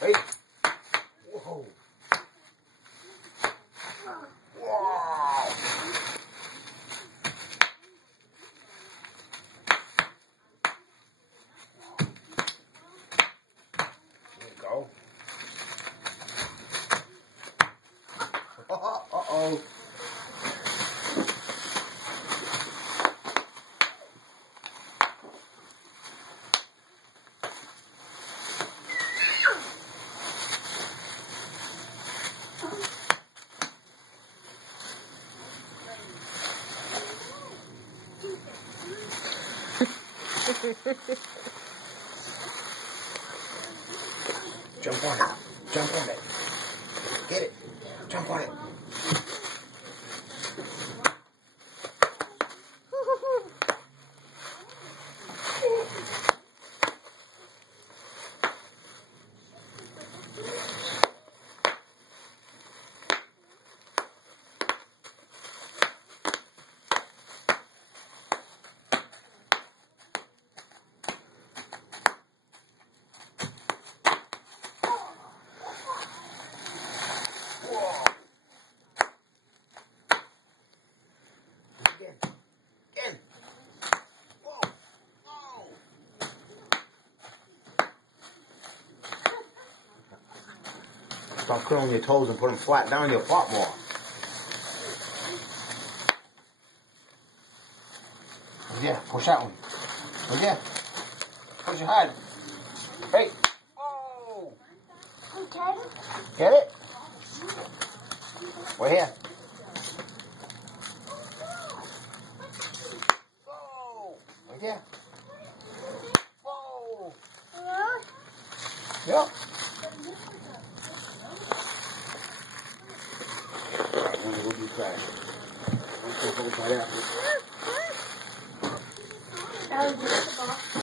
Hey. Whoa. Wow. There you go. Uh-oh. Jump on it. Jump on it. Get it. Jump on it. Again. Again. Whoa. Whoa. Stop curling your toes and put them flat down, you'll flop more. Yeah, push that one. Yeah. Push your head. Hey. Oh. Okay. Get it? We're here. Whoa. Right here. Whoa. Yep. Alright, I'm gonna go do trash. I'm gonna go try that. That was